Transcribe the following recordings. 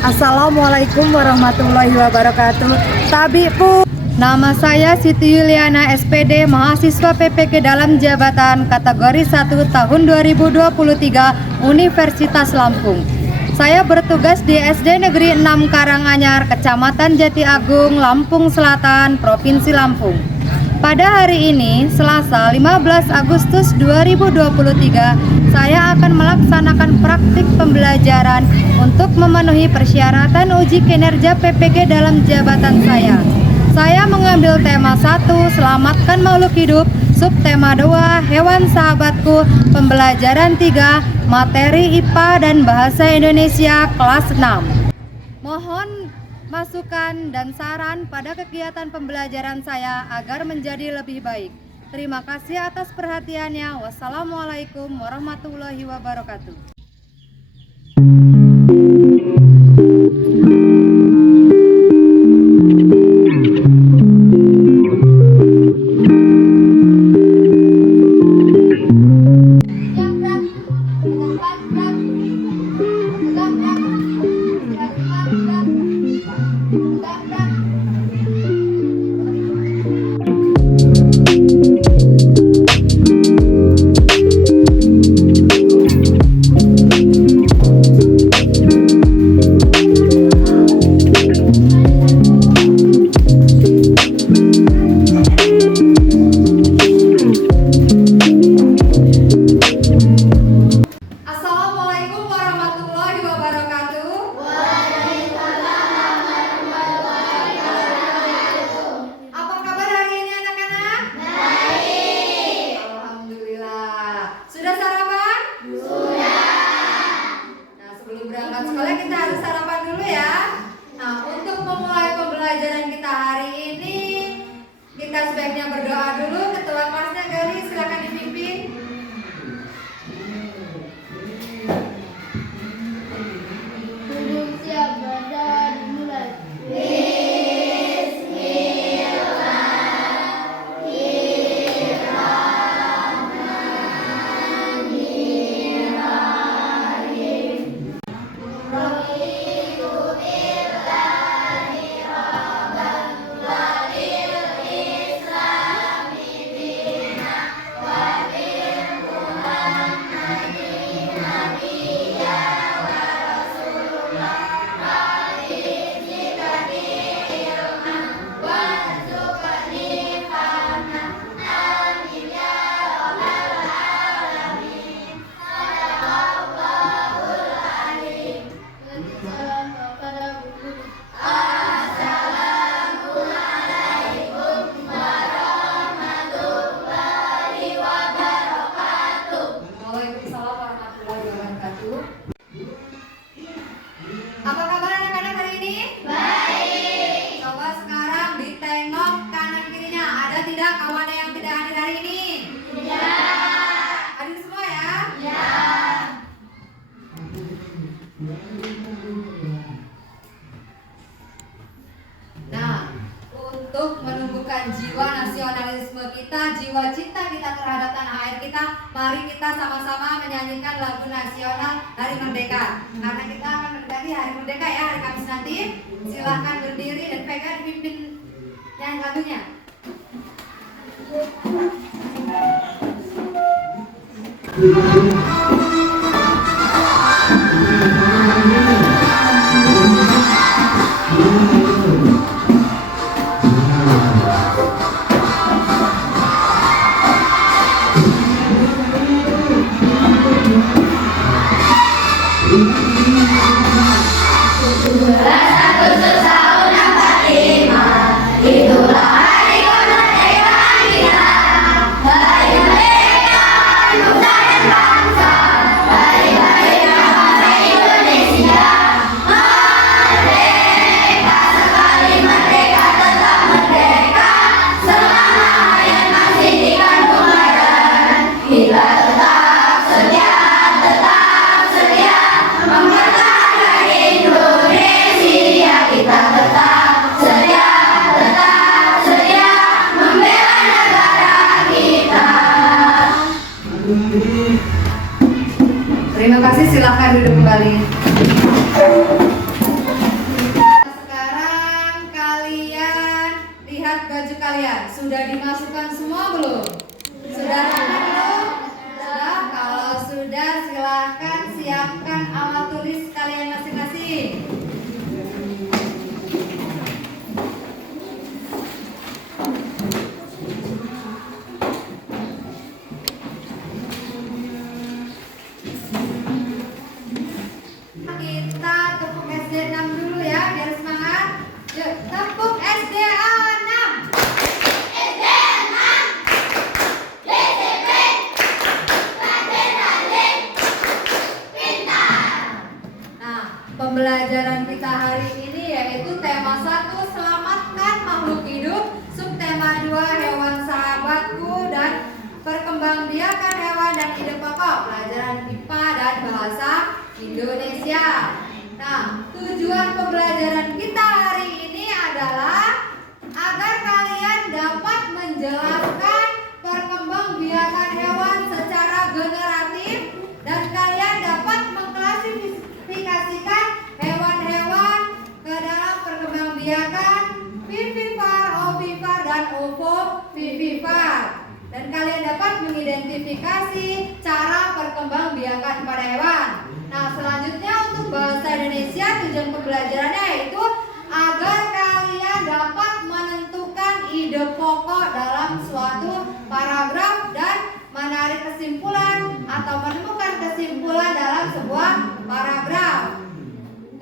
Assalamualaikum warahmatullahi wabarakatuh. Tabiku, nama saya Siti Yuliana SPD, mahasiswa PPK dalam jabatan kategori 1 tahun 2023 Universitas Lampung. Saya bertugas di SD Negeri 6 Karanganyar, Kecamatan Jati Agung, Lampung Selatan, Provinsi Lampung. Pada hari ini, Selasa 15 Agustus 2023, saya akan melaksanakan praktik pembelajaran untuk memenuhi persyaratan uji kinerja PPG dalam jabatan saya. Saya mengambil tema 1, Selamatkan Makhluk Hidup, subtema 2, Hewan Sahabatku, pembelajaran 3, materi IPA dan Bahasa Indonesia kelas 6. Mohon masukan dan saran pada kegiatan pembelajaran saya agar menjadi lebih baik. Terima kasih atas perhatiannya. Wassalamualaikum warahmatullahi wabarakatuh. Sekolah kita harus sarapan dulu ya. Nah, untuk memulai pembelajaran kita hari ini, kita sebaiknya berdoa dulu. Ketua kelasnya Gali, silakan dipimpin. Belum siap, badan mulai. Apa kabar anak-anak hari ini? Baik. Coba sekarang ditengok kanan kirinya. Ada tidak kawannya yang tidak hadir hari ini? Tidak. Hadir semua ya? Ya. Nah, untuk menumbuhkan jiwa nasionalisme kita, jiwa cinta kita terhadap tanah air kita, mari kita sama-sama menyanyikan lagu nasional Hari Merdeka. Karena kita akan mendekati Hari Merdeka ya, hari Kamis nanti. Silahkan berdiri dan pegang dipimpin nyanyi lagunya. Terima kasih, silakan duduk kembali. kalian? Sudah dimasukkan semua belum? Sudah lengkap belum? Sudah? Kalau sudah, silahkan siapkan alat tulis kalian masing-masing. Kita tepuk SD 6 dulu ya, biar semangat. Yuk, tepuk SDA 6. SD 6 disiplin rajin pintar. Nah, pembelajaran kita hari ini yaitu tema 1, selamatkan makhluk hidup, subtema 2, hewan sahabatku, dan perkembangbiakan hewan dan ide pokok, pelajaran IPA dan bahasa Indonesia. Nah, tujuan pembelajaran kita hari ini adalah agar kalian dapat menjelaskan perkembangbiakan hewan secara generatif dan kalian dapat mengklasifikasikan hewan-hewan ke dalam perkembangbiakan vivipar, ovipar, dan ovovivipar. Dan kalian dapat mengidentifikasi cara perkembangbiakan pada hewan. Nah, selanjutnya untuk bahasa Indonesia tujuan pembelajarannya yaitu agar kalian dapat menentukan ide pokok dalam suatu paragraf dan menarik kesimpulan atau menemukan kesimpulan dalam sebuah paragraf.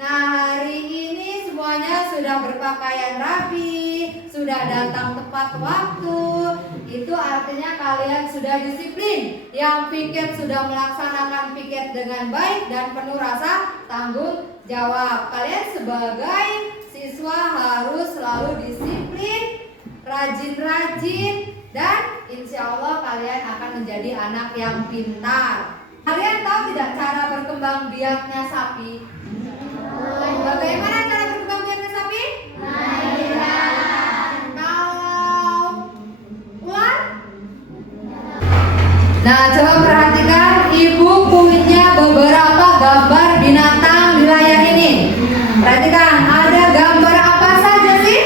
Nah, hari ini semuanya sudah berpakaian rapi, sudah datang tepat waktu. Itu artinya kalian sudah disiplin. Yang piket sudah melaksanakan piket dengan baik dan penuh rasa tanggung jawab. Kalian sebagai siswa harus selalu disiplin, rajin-rajin, dan insya Allah kalian akan menjadi anak yang pintar. Kalian tahu tidak cara berkembang biaknya sapi? Bagaimana cara berkembang biaknya sapi? Kalau ular? Nah, coba perhatikan, ibu punya beberapa gambar binatang di layar ini. Perhatikan, ada gambar apa saja sih?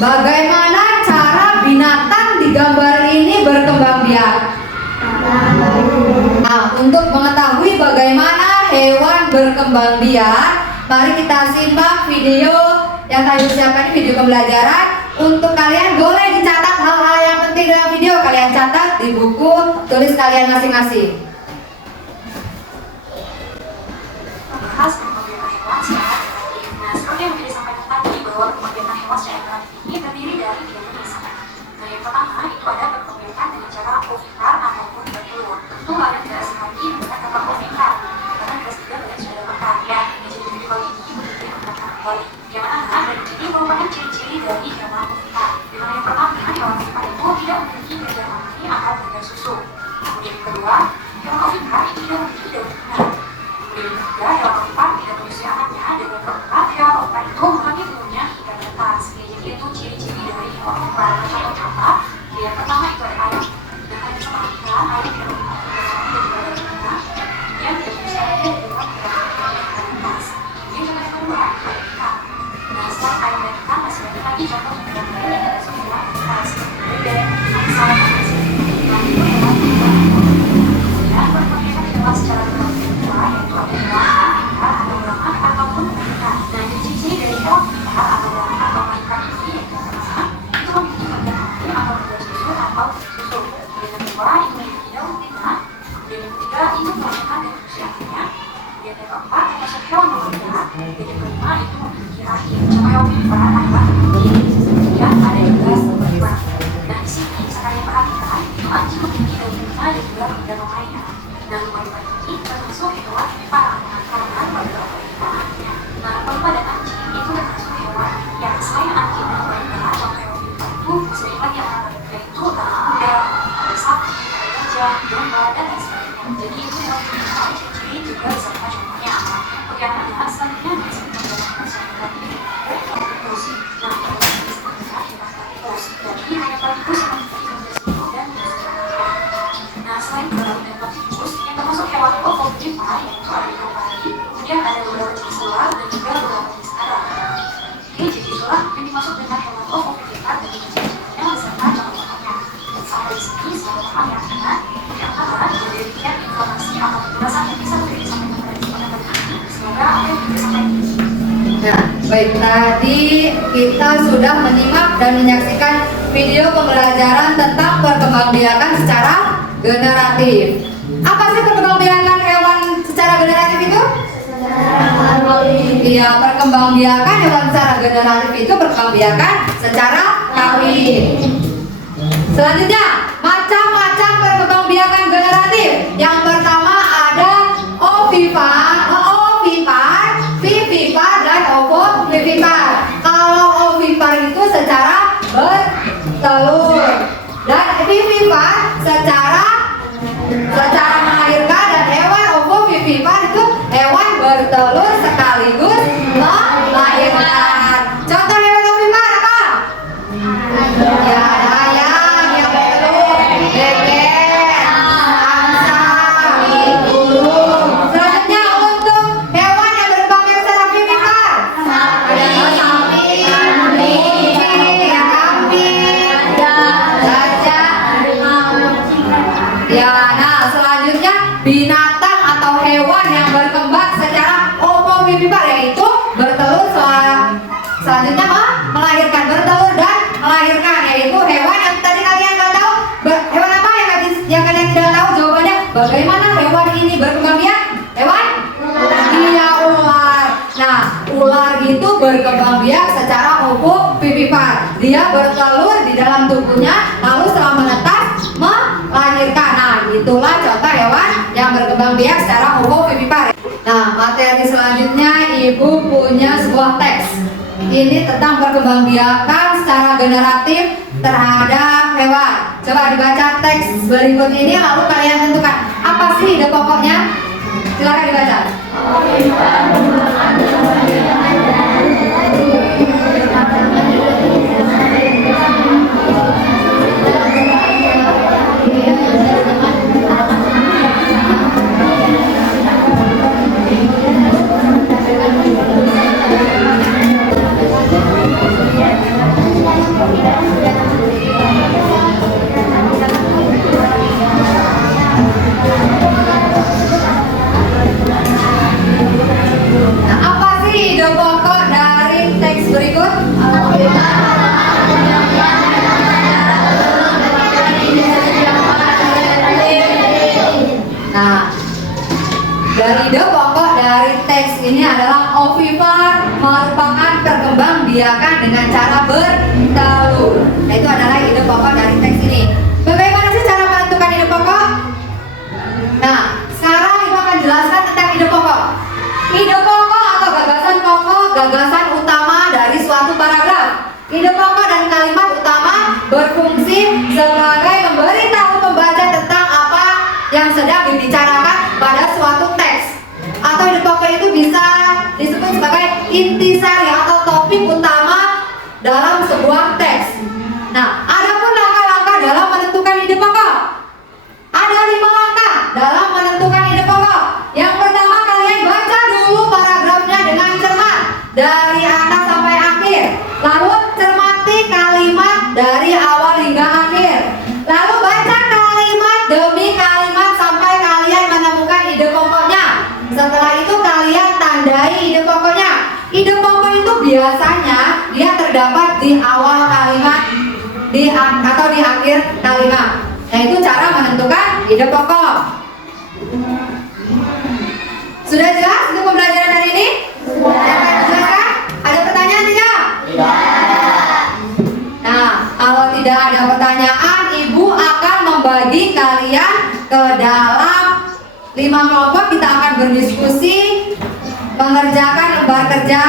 Bagaimana cara binatang di gambar ini berkembang biak? Nah, untuk mengetahui bagaimana hewan berkembang biak, mari kita simak video yang tadi siapkan, video pembelajaran. Untuk kalian boleh dicatat hal-hal yang penting dalam video, kalian catat di buku tulis kalian masing-masing. Membahas pembiakan hewan secara kreatif. Nah, seperti yang sudah disampaikan tadi bahwa pembiakan hewan secara kreatif ini terdiri dari 3 jenis. Nah, yang pertama itu ada perkembangan dengan cara ovivar ataupun bertelur. Tentu kalian tidak asing lagi dengan kata ovivar karena kelas 3 kalian sudah dapatkan ya. Jadi video kali ini benar-benar mengatakan kembali. Yang mana dari ini merupakan ciri-ciri dari hewan ovivar. Di mana yang pertama hewan ovivar itu tidak memiliki gajah mani atau gajah susu. Kemudian yang kedua, hewan ovivar itu tidak memiliki daun benar. Kemudian yang ketiga, hewan ovivar tidak menyusui anaknya. Dan yang keempat, hewan ovivar itu mengambil telurnya hingga menetas. Jadi itu ciri-ciri dari hewan ovivar. Contoh-contoh, yang pertama itu ada ayam. Dan ayam sama ikan, ayam tidak memiliki telur dan juga ada betina. Yang tidak menyusui anaknya dan juga tidak menetas. Kemudian contoh yang kedua, itu ikan. Nah, selain ayam dan ikan, masih banyak lagi contoh yang tidak menyusui hewan menetas. Dan salah satu itu hewan ovivar. Dan berpakaian hewan secara berkelanjutan yaitu ada hewan ikan atau belamak ataupun ikan. Nah, ciri-ciri dari hewan ikan atau belamak atau ikan ini yang pertama itu memiliki bagian mani atau bagian susu atau susu. Kemudian yang kedua itu memiliki daun betina. Kemudian yang ketiga itu melahirkan dan menyusui anaknya. Kemudian yang keempat termasuk hewan melahirkan. Dan yang kelima itu memiliki rahim. Contoh hewan melahirkan adalah memiliki. Kemudian ada juga hewan. Nah, di sini bisa kalian perhatikan itu anjing memiliki daun betina dan juga daun lainnya. Dan lumba-lumba ini termasuk hewan vivipar karena pada lumba. Nah, lumba dan anjing itu termasuk hewan yang selain anjing dan lumba, contoh hewan vivipar itu masih banyak lagi yang lain, yaitu ada kuda, ada sapi, ada gajah, domba, dan lain sebagainya. Jadi itu hewan vivipar, ciri-ciri juga bisa kita contohnya apa? Bagaimana selanjutnya bisa kita menggunakan masyarakat ini dari hewan terus. Nah, yang itu ada di rumah. Kemudian ada beberapa jenis ular dan juga beberapa jenis kara. Ini jenis ular yang dimaksud dengan hewan ovovivipan dan jenis-jenisnya beserta contoh-contohnya. Sampai di sini sahabat teman ya, yang pertama jadi demikian informasi atau penjelasan yang bisa beri disampaikan kepada teman-teman tadi. Semoga apa yang bisa disampaikan. Nah, baik, tadi kita sudah menyimak dan menyaksikan video pembelajaran tentang perkembangbiakan secara generatif. Apa sih perkembangbiakan hewan secara generatif itu? Iya, perkembangbiakan hewan secara generatif itu perkembangbiakan secara kawin. Selanjutnya, macam-macam perkembangbiakan generatif. Yang pertama ada ovipar, vivipar, dan ovovivipar. Kalau ovipar itu secara bertelur, dan vivipar secara melahirkan, dan hewan ovovivipar itu hewan bertelur sekaligus melahirkan. Contoh hewan ovipar apa? Ya, ada ayam yang bertelur, bebek, angsa, burung. Selanjutnya untuk hewan yang berkembang biak secara vivipar, ada sapi, kambing, gajah. Ya, nah selanjutnya binatang atau hewan yang berkembang secara ovovivipar yaitu bertelur, selanjutnya melahirkan, bertelur dan melahirkan, yaitu hewan yang tadi kalian nggak tahu hewan apa yang kalian tidak tahu jawabannya. Bagaimana hewan ini berkembang biak? Hewan? Iya, ular. Nah, ular itu berkembang biak secara ovovivipar. Dia bertelur di dalam tubuhnya, lalu setelah menetas melahirkan. Nah, itulah contoh hewan yang berkembang biak secara ovovivipar. Nah, materi selanjutnya Ibu punya sebuah teks. Ini tentang perkembangbiakan secara generatif terhadap hewan. Coba dibaca teks berikut ini, lalu kalian tentukan apa sih ide pokoknya. Silakan dibaca. Nah, apa sih ide pokok dari teks berikut? Nah, dari ide pokok dari teks ini adalah ovipar merupakan perkembangbiakan dengan cara bertelur. Nah, itu adalah ide pokok dari teks ini. Bagaimana sih cara menentukan ide pokok? Nah, sekarang Ibu akan jelaskan tentang ide pokok. Ide pokok atau gagasan utama dari suatu paragraf. Ide pokok dan kalimat utama berfungsi sebagai memberitahu pembaca tentang apa yang sedang dibicarakan pada suatu teks. Atau ide pokok itu bisa disebut sebagai intisari atau topik utama dalam sebuah teks. Nah, adapun langkah-langkah dalam menentukan ide pokok. Ada 5 langkah dalam menentukan ide pokok. Yang pertama, kalian baca dulu paragrafnya dengan cermat dari atas sampai akhir. Lalu cermati kalimat dari awal hingga akhir. Lalu baca kalimat demi kalimat sampai kalian menemukan ide pokoknya. Setelah itu kalian tandai ide pokoknya. Ide pokok itu biasanya dia terdapat di awal kalimat atau di akhir kalimat. Nah, itu cara menentukan ide pokok. Sudah jelas untuk pembelajaran hari ini? Sudah. Jelaskan? Ada pertanyaan tidak? Tidak. Nah, kalau tidak ada pertanyaan, Ibu akan membagi kalian ke dalam 5 kelompok. Kita akan berdiskusi, mengerjakan lembar kerja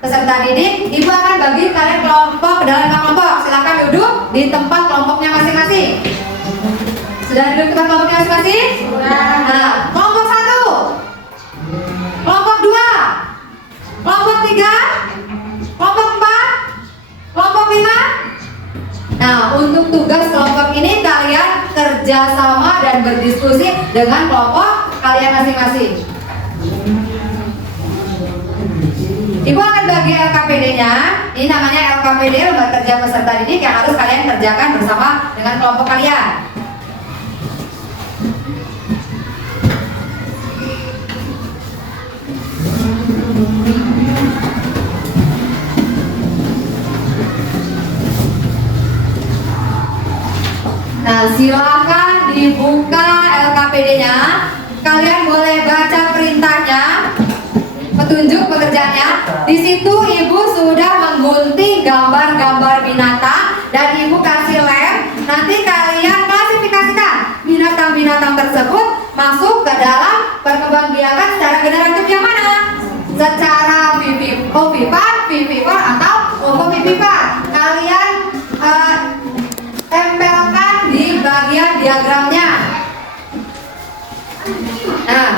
peserta didik. Ibu akan bagi kalian kelompok ke dalam 5 kelompok. Silakan duduk di tempat kelompoknya masing-masing. Sudah duduk di tempat kelompoknya masing-masing? Nah, kelompok 1, kelompok 2, kelompok 3, kelompok 4, kelompok 5. Nah, untuk tugas kelompok ini kalian kerjasama dan berdiskusi dengan kelompok kalian masing-masing. Ibu akan bagi LKPD-nya. Ini namanya LKPD, lembar kerja peserta didik, yang harus kalian kerjakan bersama dengan kelompok kalian. Nah, silakan dibuka LKPD-nya. Kalian boleh baca perintahnya, petunjuk pekerjaannya. Di situ ibu sudah menggunting gambar-gambar binatang dan ibu kasih lem. Nanti kalian klasifikasikan binatang-binatang tersebut masuk ke dalam perkembangbiakan secara generatif yang mana? Secara ovipar, vivipar atau ovovivipar. Kalian tempelkan di bagian diagramnya. Nah,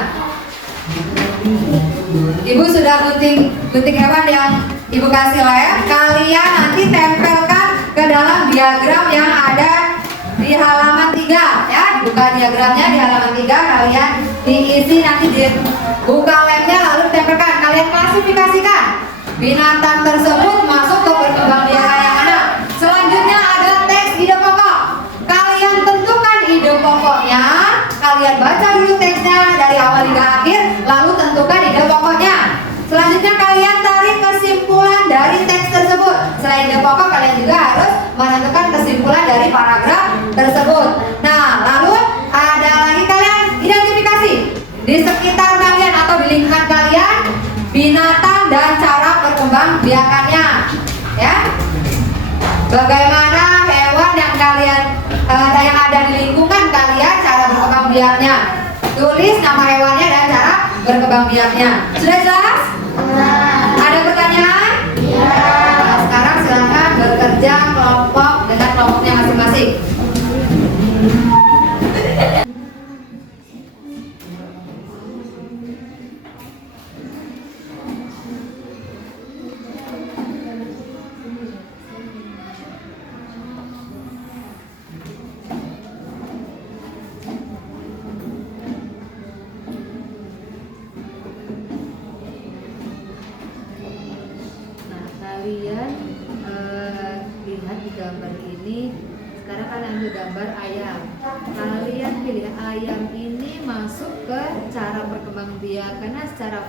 ibu sudah gunting hewan yang ibu kasih lem. Kalian nanti tempelkan ke dalam diagram yang ada di halaman 3 ya. Dibuka diagramnya di halaman 3, kalian diisi, nanti dibuka lemnya lalu tempelkan. Kalian klasifikasikan binatang tersebut masuk ke perkembangbiakan yang mana. Selanjutnya ada teks ide pokok. Kalian tentukan ide pokoknya. Kalian baca dulu teksnya dari awal hingga akhir, lalu tentukan ide pokoknya. Selanjutnya kalian tarik kesimpulan dari teks tersebut. Selain ide pokok, kalian juga harus menentukan kesimpulan dari paragraf tersebut. Nah, lalu ada lagi kalian identifikasi di sekitar kalian atau di lingkungan kalian binatang dan cara perkembangbiakannya, ya. Bagaimana hewan yang kalian yang ada di lingkungan kalian, cara berkembangbiaknya. Tulis nama hewannya dan cara berkembangbiaknya. Sudah jelas? Ada pertanyaan? Nah, sekarang silakan bekerja kelompok dengan kelompoknya masing-masing. Kalian lihat di gambar ini. Sekarang kalian ambil gambar ayam. Kalian pilih ayam ini masuk ke cara perkembangbiakannya secara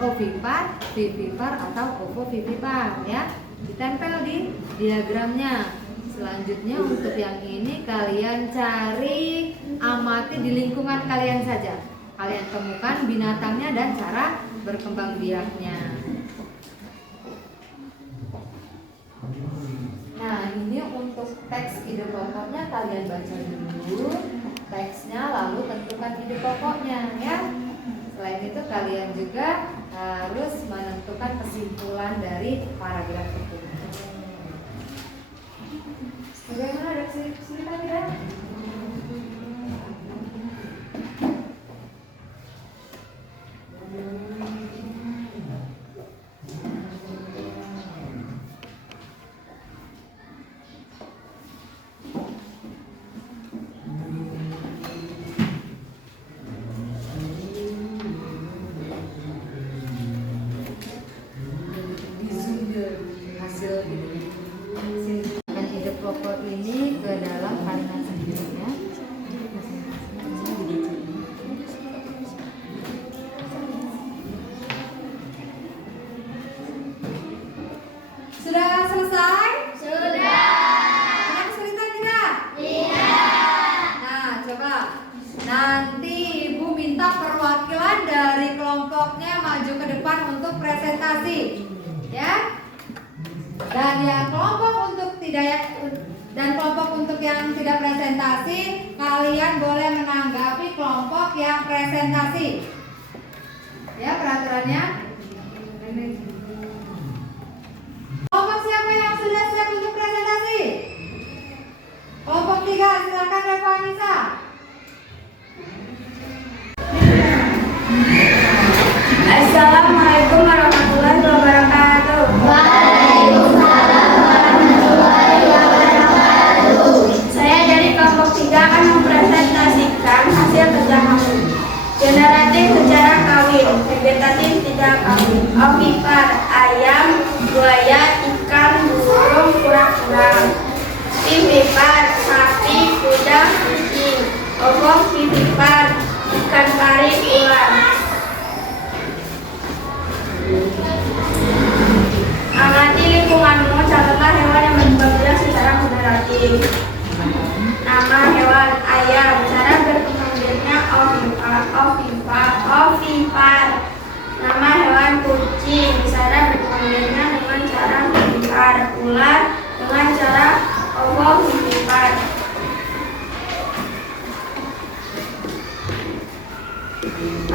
ovipar, vivipar atau ovovivipar ya. Ditempel di diagramnya. Selanjutnya untuk yang ini kalian cari, amati di lingkungan kalian saja. Kalian temukan binatangnya dan cara berkembangbiaknya. Nah, ini untuk teks ide pokoknya kalian baca dulu teksnya, lalu tentukan ide pokoknya ya. Selain itu kalian juga harus menentukan kesimpulan dari paragraf itu. Bagaimana ada kesulitan tidak? Pokok ini ke dalam kalimat sendirinya. Sudah selesai? Sudah. Ada kesulitan tidak? Tidak. Nah, coba nanti ibu minta perwakilan dari kelompoknya maju ke depan untuk presentasi, ya. Dan yang kelompok untuk yang tidak presentasi, kalian boleh menanggapi kelompok yang presentasi. Ya, peraturannya. Kelompok siapa yang sudah siap untuk presentasi? Kelompok 3, silakan Reva Anissa. Assalamualaikum warahmatullahi wabarakatuh. Waalaikumsalam warahmatullahi wabarakatuh. Saya dari kelompok 3 akan mempresentasikan hasil kerja kami. Generatif secara kawin. kawin. Vegetatif tidak kawin. Ovipar, ayam, buaya, ikan, burung, kura-kura. Vivipar, sapi, kuda, kucing. Ovovivipar, ikan pari, ular. Amati lingkunganmu, catatlah hewan yang berkembang biak secara generatif. Nama hewan ayam, cara berkembang biaknya ovipar. Nama hewan kucing, cara berkembang biaknya dengan cara vivipar. Ular dengan cara ovovivipar.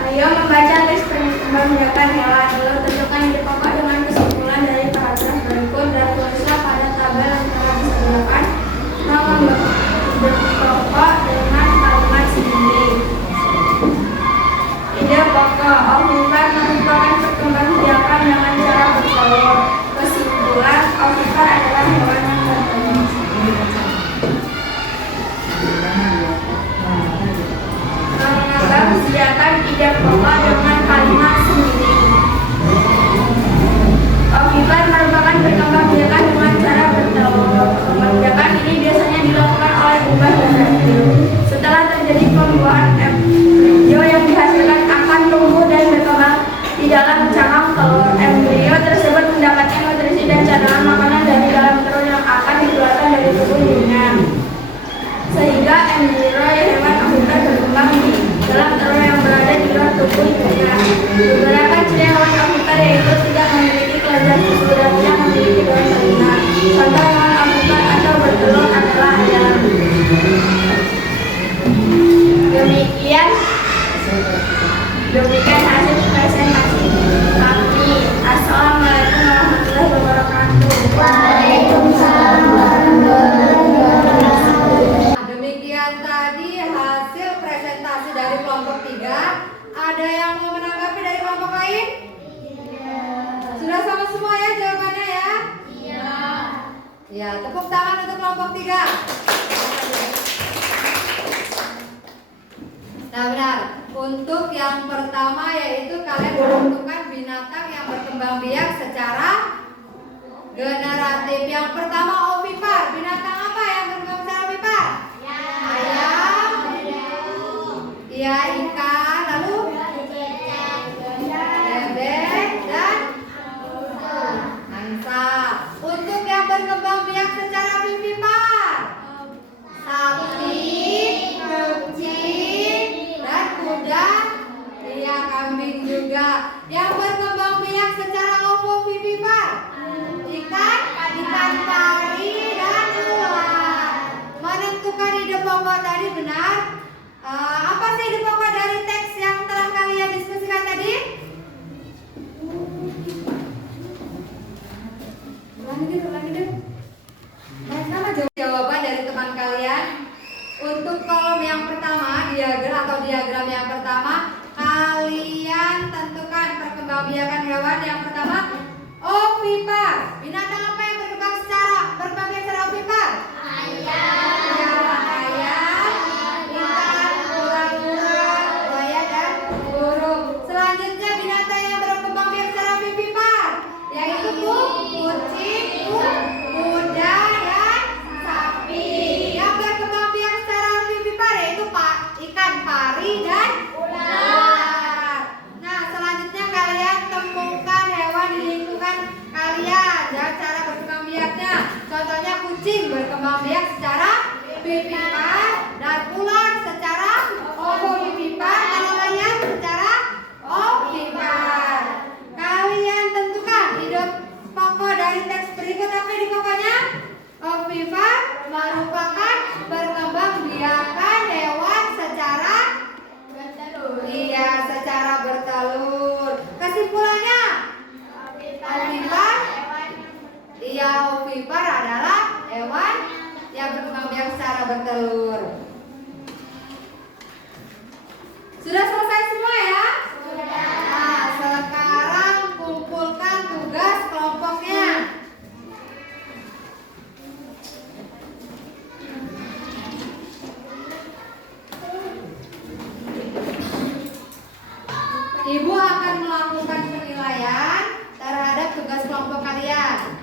Ayo membaca list perkembangbiakan hewan, lalu tentukan ide pokok dengan kesimpulan dari paragraf berikut dan tulislah pada tabel yang telah disediakan nama ide pokok dengan kalimat sendiri. Ide pokok, ovipar merupakan perkembangbiakan dengan cara bertelur. Kesimpulan, ovipar adalah hewan yang bertelur. Sediakan ide pokok dengan kalimat sendiri. Ovipar merupakan perkembangbiakan dengan cara bertelur. Perkembangbiakan ini biasanya dilakukan oleh ubah dan reptil. Setelah terjadi pembuahan embrio yang dihasilkan akan tumbuh dan berkembang di dalam cangkang telur. Embrio tersebut mendapatkan nutrisi dan cadangan makanan dari dalam telur yang akan dikeluarkan dari tubuh induknya. Sehingga embrio hewan ovipar berkembang di dalam telur yang berada di luar tubuh induknya. Beberapa ciri hewan ovipar yaitu tidak memiliki kelenjar susu dan tidak memiliki daun telinga. Contoh hewan ovipar atau bertelur adalah ayam. Demikian hasil presentasi kami. Assalamualaikum warahmatullahi wabarakatuh. Waalaikumsalam warahmatullahi wabarakatuh. Demikian tadi hasil presentasi dari kelompok 3. Ada yang mau menanggapi dari kelompok lain? Sudah sama semua ya jawabannya ya? Iya. Ya, tepuk tangan untuk kelompok 3. Nah benar, untuk yang pertama yaitu kalian menentukan binatang yang berkembang biak secara generatif. Yang pertama ovipar, binatang apa yang berkembang secara ovipar? Ayam. Iya, ikan, lalu bebek dan angsa. Untuk yang berkembang biak secara vivipar, sapi, kucing, dan kuda, iya kambing juga. Yang berkembang biak secara ovovivipar, ikan pari dan ular. Menentukan ide pokok tadi benar. Apa sih ide pokok dari teks yang telah kalian diskusikan tadi? Ulangi deh. Sama jawaban dari teman kalian. Untuk kolom yang pertama, diagram yang pertama, kalian tentukan perkembangbiakan hewan yang pertama ovipar. Binatang apa yang berkembang secara ovipar? Ayam, ikan, kura-kura, buaya dan burung. Selanjutnya binatang yang berkembang biak secara vivipar yaitu kucing, kuda dan sapi. Yang berkembang biak secara vivipar yaitu ikan pari dan ular. Nah, selanjutnya kalian temukan hewan di lingkungan kalian dan cara Ibu akan melakukan penilaian terhadap tugas kelompok kalian.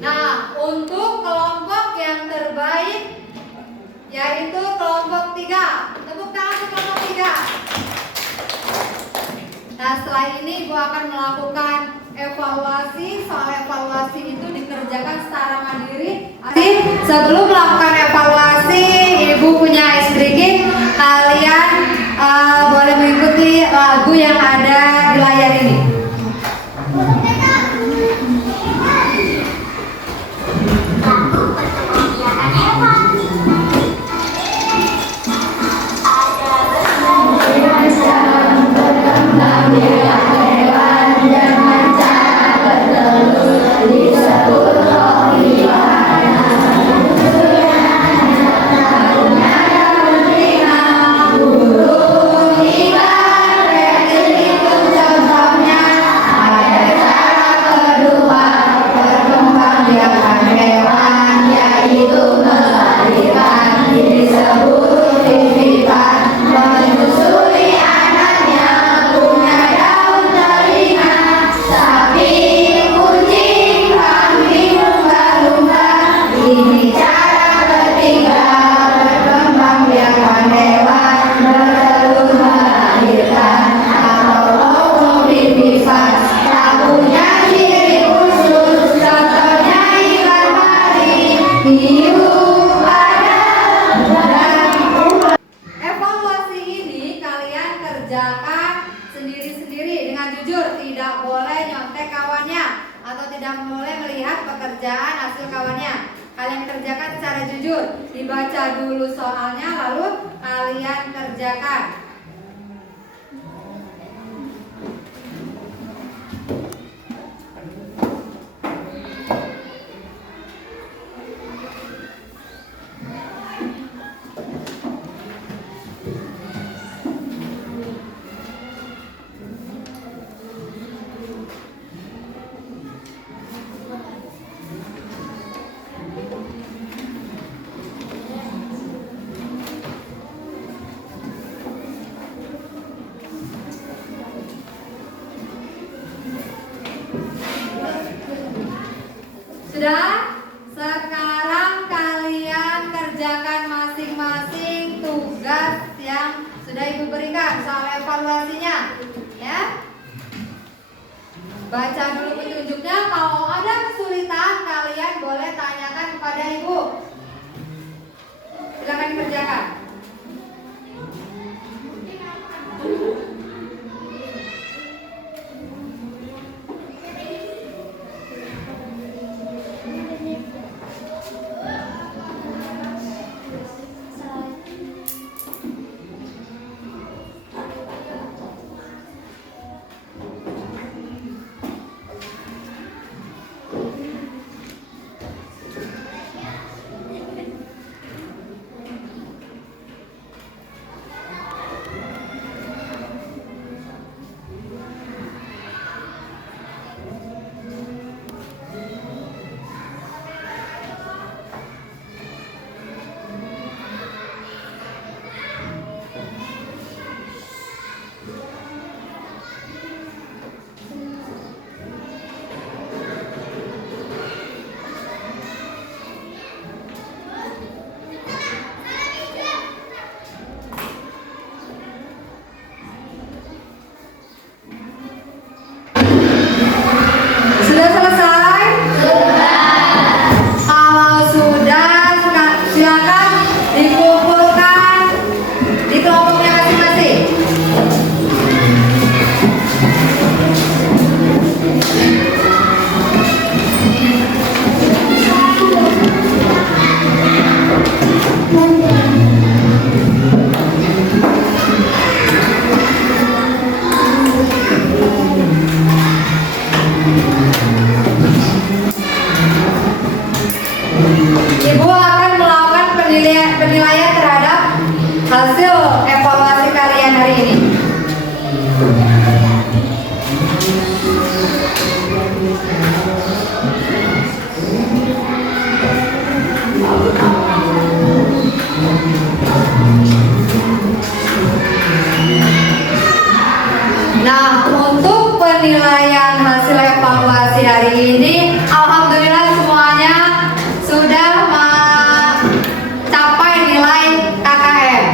Nah, untuk kelompok yang terbaik yaitu kelompok 3. Tepuk tangan untuk kelompok 3. Nah, setelah ini Ibu akan melakukan evaluasi. Soal evaluasi itu dikerjakan secara mandiri. Sebelum melakukan evaluasi, Ibu punya ice breaking. Kalian boleh mengikuti lagu yang ada di layar ini. Evaluasi ini kalian kerjakan sendiri-sendiri dengan jujur, tidak boleh nyontek kawannya atau tidak boleh melihat pekerjaan hasil kawannya. Kalian kerjakan secara jujur, dibaca dulu soalnya lalu kalian kerjakan. Sudah? Sekarang kalian kerjakan masing-masing tugas yang sudah Ibu berikan soal evaluasinya, ya. Baca dulu petunjuknya. Kalau ada kesulitan kalian boleh tanyakan kepada Ibu. Silakan dikerjakan. penilaian hasil evaluasi hari ini, alhamdulillah semuanya sudah mencapai nilai KKM.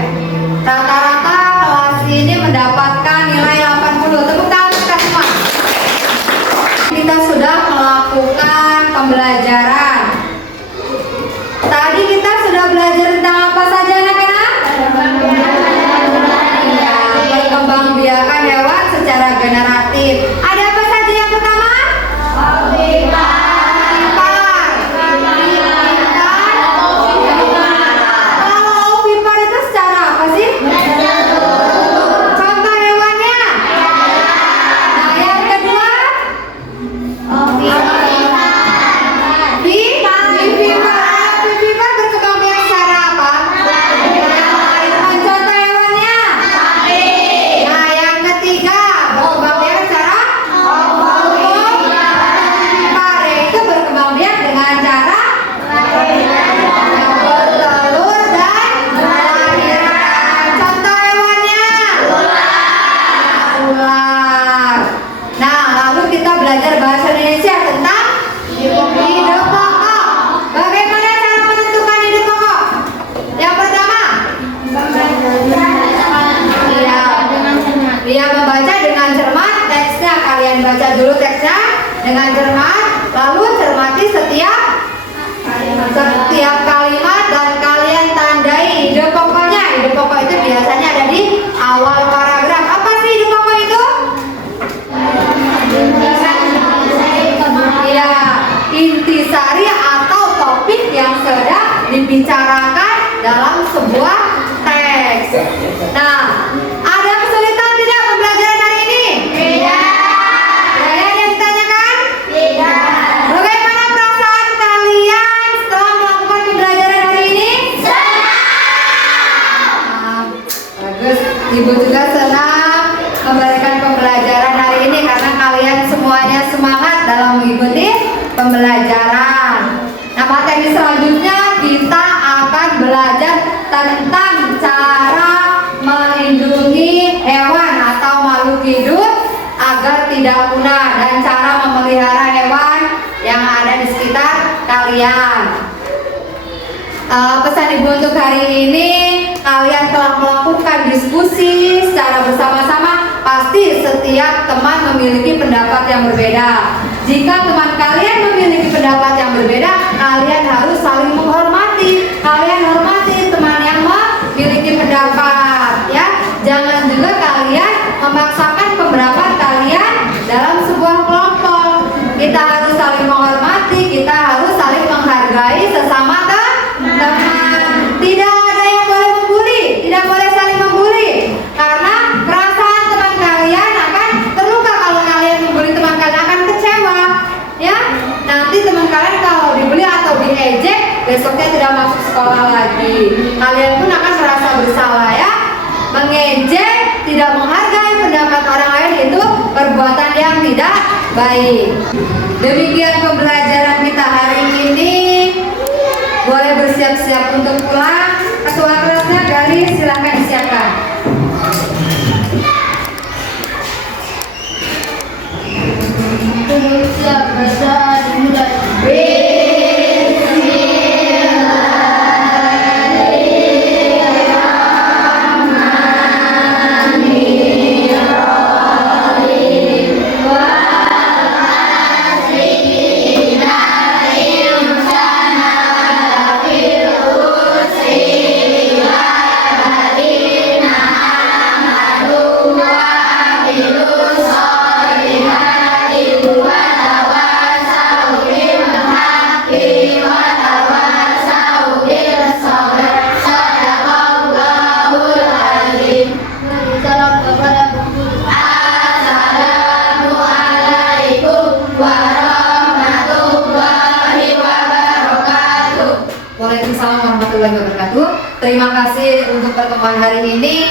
Rata-rata kelas ini mendapatkan nilai 80. Tepuk tangan kita semua. Kita sudah melakukan pembelajaran. Tadi kita sudah belajar tentang apa saja anak-anak? Iya, perkembangbiakan hewan secara generatif. Ada apa saja yang pertama? Kalau ovipar itu secara apa sih? Contoh hewannya? Nah, yang kedua? Vivipar berkembang biak secara apa? Contoh hewannya? Nah, yang ketiga berkembang biak secara Vivipar itu berkembang biak dengan cara bertelur dan melahirkan. Contoh hewannya? Ular. Nah, lalu kita belajar bahasa Indonesia tentang hidup pokok. Bagaimana cara menentukan hidup pokok? Yang pertama, dia membaca dengan cermat teksnya. Kalian baca dulu teksnya dengan cermat, lalu cermati setiap kalimat dan kalian tandai ide pokoknya. Ide pokok itu biasanya ada di awal paragraf. Apa sih ide pokok itu? Ya, intisari atau topik yang sedang dibicarakan dalam sebuah teks. Nah, ada kesulitan tidak pembelajaran hari ini? Tidak. Ada yang ditanyakan? Tidak. Bagaimana perasaan kalian setelah melakukan pembelajaran hari ini? Senang. Bagus. Ibu juga senang memberikan pembelajaran hari ini karena kalian semuanya semangat dalam mengikuti pembelajaran. Nah, materi selanjutnya kita akan belajar tentang cara melindungi hewan atau makhluk hidup agar tidak punah dan cara memelihara hewan yang ada di sekitar kalian. Pesan ibu untuk hari ini, kalian telah melakukan diskusi secara bersama-sama. Pasti setiap teman memiliki pendapat yang berbeda. Jika teman kalian memiliki pendapat yang berbeda, kalian harus saling menghormati. Kalian hormati teman yang memiliki pendapat, ya. Jangan juga kalian memaksakan pendapat kalian dalam sebuah kelompok. Kita harus saling menghormati, kita harus saling menghargai sesama teman. Tidak ada yang boleh membuli, tidak boleh saling membuli. Karena perasaan teman kalian akan terluka kalau kalian membuli teman kalian, akan kecewa. Ya, nanti teman kalian kalau dibully atau diejek, besoknya tidak masuk sekolah lagi. Kalian pun akan merasa bersalah, ya. Mengejek, tidak menghargai pendapat orang lain itu perbuatan yang tidak baik. Demikian pembelajaran kita hari ini. Boleh bersiap-siap untuk pulang. Ketua kelasnya garis, silahkan disiapkan. Siap, baca dimulai. Waalaikumsalam warahmatullahi wabarakatuh. Terima kasih untuk pertemuan hari ini.